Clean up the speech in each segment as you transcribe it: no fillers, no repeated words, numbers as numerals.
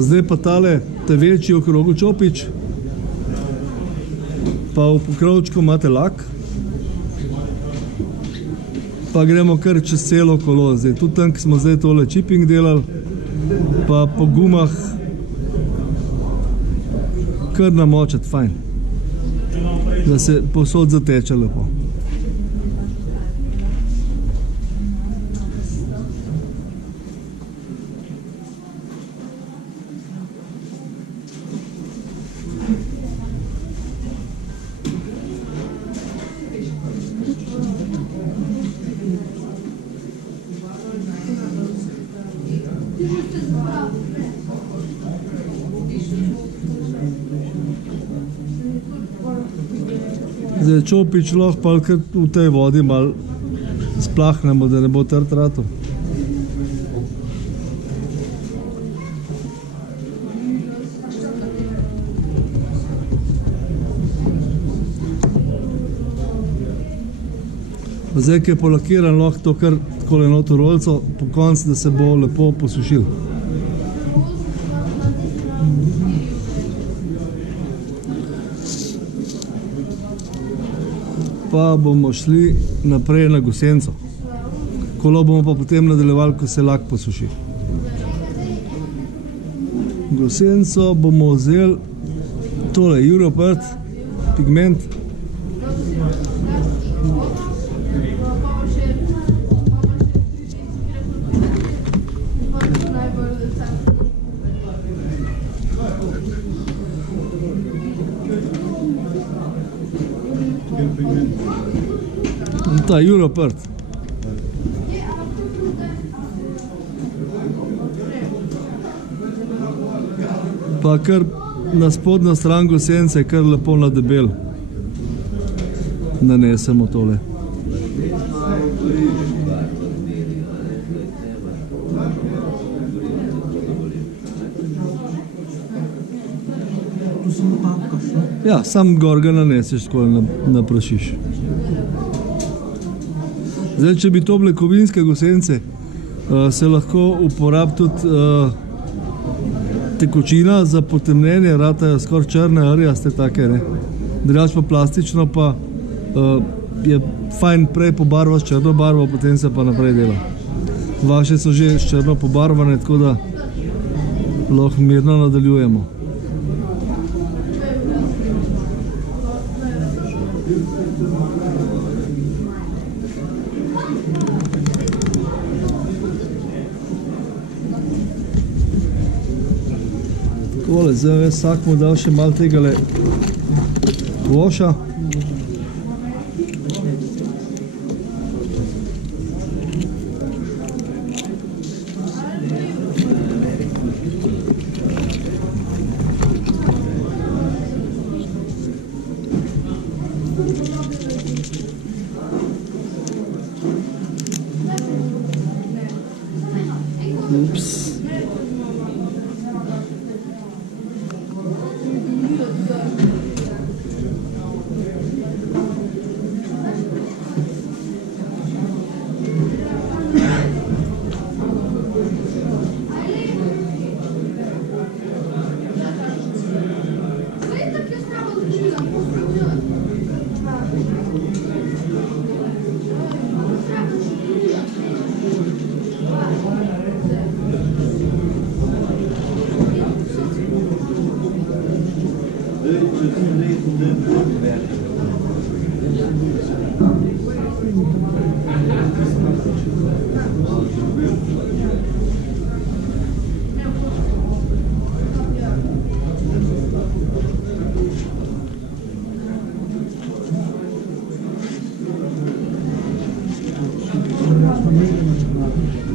Zdaj pa tale, te večji okrogu čopič, pa v pokrovčku imate lak, pa gremo kar čez celo kolo. Zdaj, tudi tam, ki smo zdaj tole chipping delali, pa po gumah kar namočati, fajn, da se povsod zateče lepo. Zdaj čopič lahko pa kar v tej vodi malo splahnemo, da ne bo trd rato. Zdaj, ki je polakiran, lahko to kar takole not v rolco, po koncu, da se bo lepo posušil. Pa bomo šli naprej na gosenco. Kolo bomo pa potem nadaljevali, ko se lak posuši. Gosenco bomo vzeli tole Europert pigment. Ta Europert. Pa kar na spodnjo stran gosence, kar lepo na debel nanesemo tole. Ja, sam gor ga naneseš, tako naprašiš. Zdaj, če bi to bile kovinske gosence, se lahko uporabi tudi tekočina za potemnjenje, ratajo skoraj črne, rjaste take, ne. Drugače pa plastično pa je fajn prej pobarva s črno barvo, potem se pa naprej dela. Vaše so že s črno pobarvane, tako da lahko mirno nadaljujemo. Takole, zdaj vsak mu dal še malo tegale voša. Ups.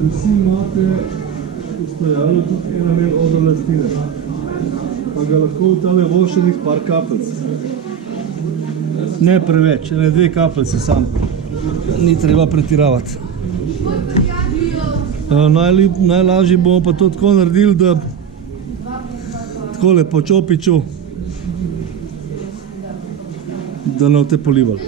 Vsi imate v stojalu tudi namen odolastine, pa ga lahko v tale vošenih par kapljic. Ne preveč, ne 2 kapljice sam, ni treba pretiravati. Najlažje bomo pa to tako naredili, da takole po čopiču, da ne boste polivali.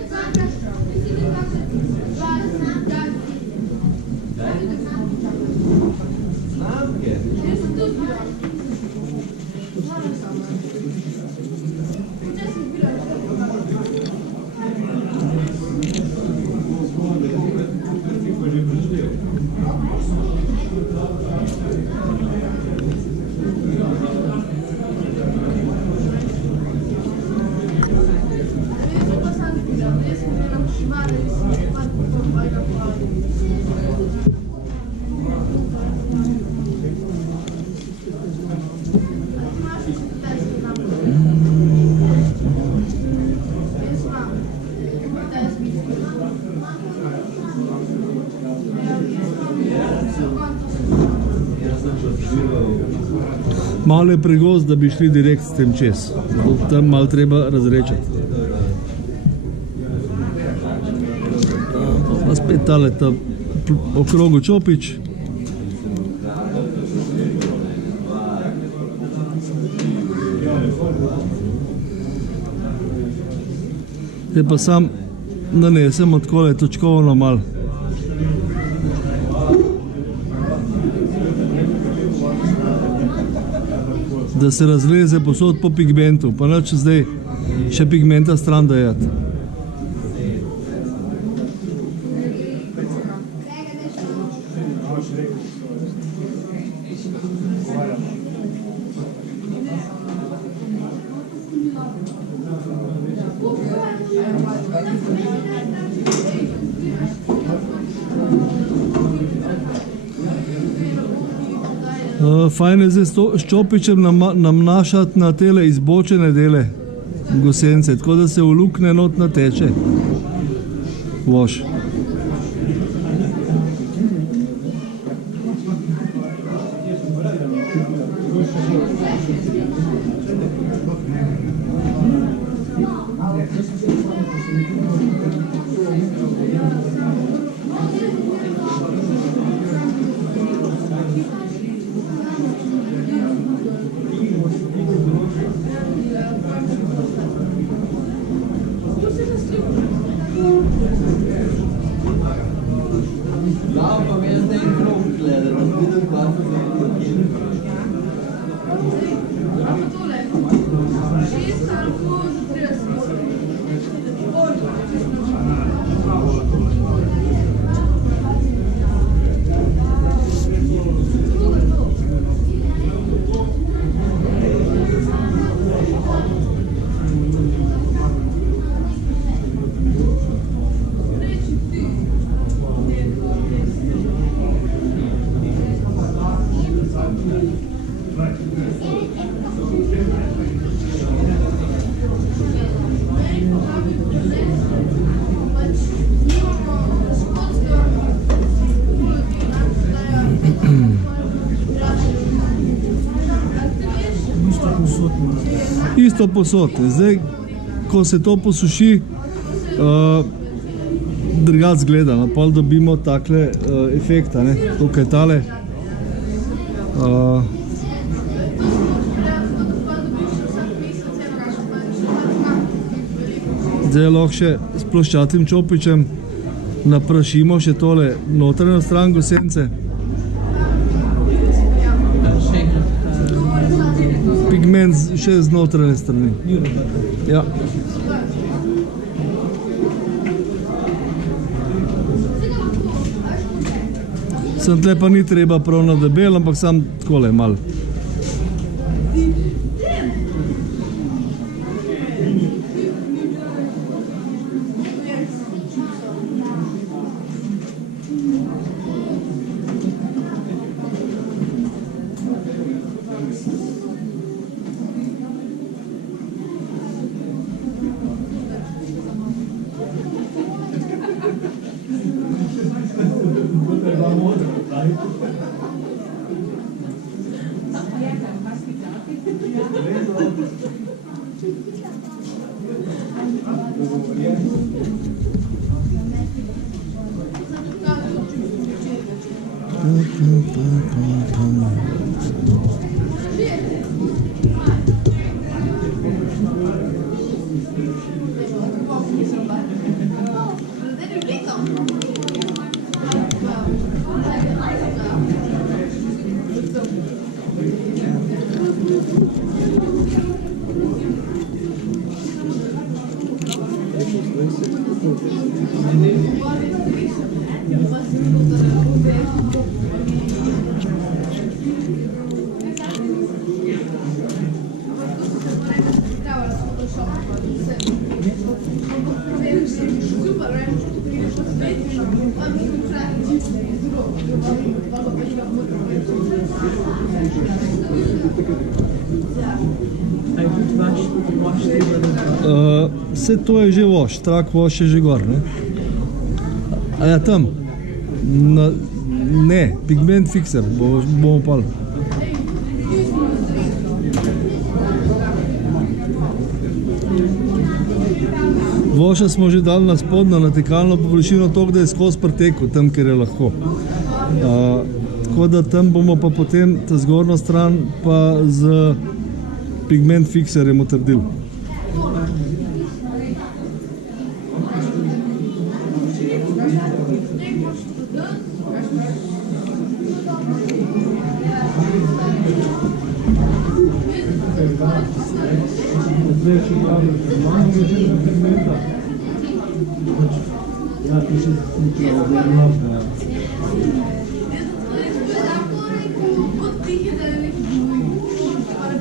Malo je pregost, da bi šli direkt s tem čez. Tam malo treba razrečati. Pa spet tale ta okrogu čopič. Te pa sam nanesemo takole točkovno malo. Da se razleze posod po pigmentu, pa nič zdaj še pigmenta stran dajati. Fajn je zdaj s čopičem namnašati na tele izbočene dele gosence, tako da se ulukne not nateče voš. Isto posod. Zdaj, ko se to posuši, drugače zgleda, no, pol dobimo takle efekta, ne, tukaj tale. Zdaj lahko še s ploščatim čopičem naprašimo še tole notranjo stran gosence. Pigment še z notranje strani. Ja. Sem tle pa ni treba prav na debel, ampak sam takole malo. Vse to je že voš, trak voš je že gor, ne? A ja, tam? Ne, pigment fixer, bomo pali. Voša smo že dali na spodnjo, na tekalno površino, toliko, da je skozi pretekel, tam, kjer je lahko. Tako da tam bomo pa potem ta zgornjo stran pa z pigment fixerjem utrdili. Ja, tu še